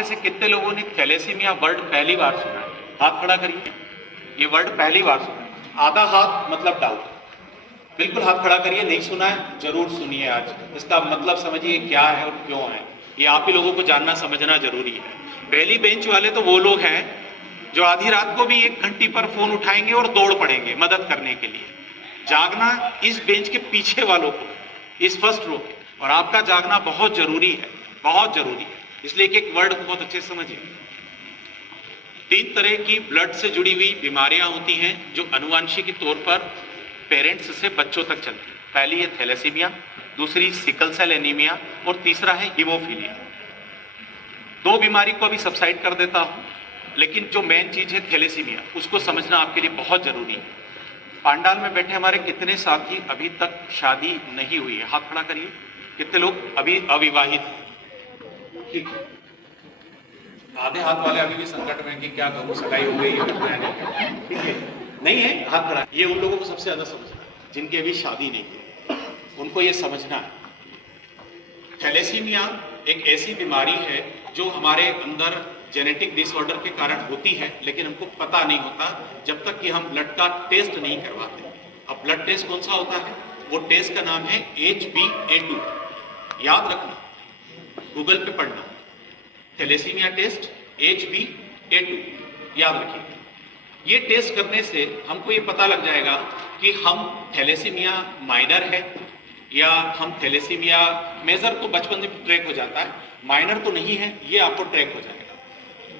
में से कितने लोगों ने थैलेसीमिया वर्ड पहली बार सुना है? हाथ खड़ा करिए। ये वर्ड पहली बार सुना है। आधा हाथ मतलब डाउट। बिल्कुल हाथ खड़ा करिए। नहीं सुना है जरूर सुनिए। आज इसका मतलब समझिए क्या है और क्यों है। ये आप ही लोगों को जानना समझना जरूरी है। पहली बेंच वाले तो वो लोग हैं जो आधी रात को भी 1 घंटे पर फोन उठाएंगे और दौड़ पड़ेंगे मदद करने के लिए। जागना इस बेंच के पीछे वालों को, इस फर्स्ट रो के, और आपका जागना बहुत जरूरी है, बहुत जरूरी है। इसलिए एक वर्ड को बहुत अच्छे से समझिए। 3 तरह की ब्लड से जुड़ी हुई बीमारियां होती हैं जो अनुवांशिक तौर पर पेरेंट्स से बच्चों तक चलती है। पहली है थैलेसीमिया, दूसरी सिकल सेल एनीमिया और तीसरा है हीमोफीलिया। 2 बीमारी को अभी सबसाइड कर देता हूं, लेकिन जो मेन चीज है थैलेसीमिया, उसको समझना आपके लिए बहुत जरूरी है। पांडाल में बैठे हमारे कितने साथी अभी तक शादी नहीं हुई है? हाथ खड़ा करिए। कितने लोग अभी अविवाहित हैं? ठीक है। आधे हाथ वाले अभी भी संकट में कि क्या करूं, सगाई हो गई है, ठीक है, नहीं है, हाथ खड़ा। ये उन लोगों को सबसे ज्यादा समझना है जिनकी अभी शादी नहीं है, उनको ये समझना है। थैलेसीमिया एक ऐसी बीमारी है जो हमारे अंदर जेनेटिक डिसऑर्डर के कारण होती है, लेकिन हमको पता नहीं होता जब तक कि हम ब्लड का टेस्ट नहीं करवाते। अब ब्लड टेस्ट कौन सा होता है? वो टेस्ट का नाम है HbA2। याद रखना, गूगल पे पढ़ना, थैलेसीमिया टेस्ट HbA2, याद रखिए। ये टेस्ट करने से हमको ये पता लग जाएगा कि हम थैलेसीमिया माइनर है या हम थैलेसीमिया मेजर। तो बचपन से ट्रैक हो जाता है, माइनर तो नहीं है, ये आपको ट्रैक हो जाएगा।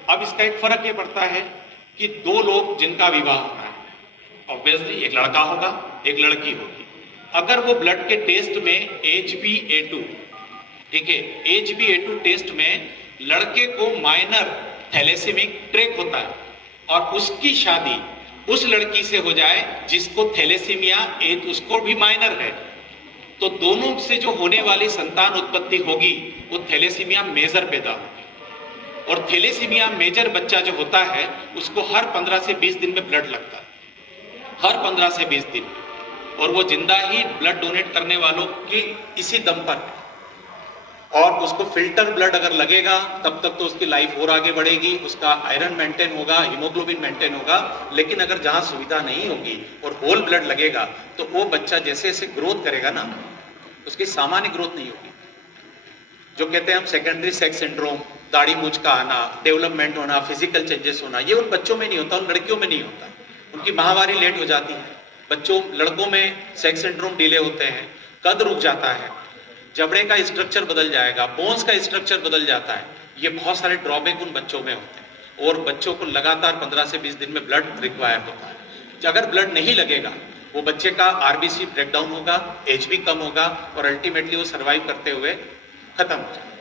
अब इसका एक फर्क ये पड़ता है कि 2 लोग जिनका विवाह होना है, ऑब्वियसली एक लड़का होगा एक लड़की होगी। अगर वो ब्लड के टेस्ट में HbA2, ठीक है, HbA2 टेस्ट में लड़के को माइनर थैलेसीमिक ट्रैक होता है और उसकी शादी उस लड़की से हो जाए जिसको थैलेसीमिया उसको भी माइनर है, तो दोनों से जो होने वाली संतान उत्पत्ति होगी वो थैलेसीमिया मेजर पैदा होगी। और थैलेसीमिया मेजर बच्चा जो होता है उसको हर 15 से 20 दिन में ब्लड लगता है, हर 15 से 20 दिन में, और वो जिंदा ही ब्लड डोनेट करने वालों की इसी दम पर है। और उसको फिल्टर ब्लड अगर लगेगा तब तक तो उसकी लाइफ और आगे बढ़ेगी, उसका आयरन मेंटेन होगा, हीमोग्लोबिन मेंटेन होगा। लेकिन अगर जहां सुविधा नहीं होगी और होल ब्लड लगेगा तो वो बच्चा जैसे जैसे ग्रोथ करेगा ना, उसकी सामान्य ग्रोथ नहीं होगी। जो कहते हैं हम सेकेंडरी सेक्स सिंड्रोम, दाढ़ी मूंछ का आना, डेवलपमेंट होना, फिजिकल चेंजेस होना, ये उन बच्चों में नहीं होता, उन लड़कियों में नहीं होता। उनकी माहवारी लेट हो जाती है, बच्चों लड़कों में सेक्स सिंड्रोम डिले होते हैं, कद रुक जाता है, जबड़े का स्ट्रक्चर बदल जाएगा, बोन्स का स्ट्रक्चर बदल जाता है। ये बहुत सारे ड्रॉबैक उन बच्चों में होते हैं और बच्चों को लगातार 15 से 20 दिन में ब्लड रिक्वायर होता है। अगर ब्लड नहीं लगेगा वो बच्चे का RBC ब्रेकडाउन होगा, HB कम होगा और अल्टीमेटली वो सर्वाइव करते हुए खत्म हो जाएगा।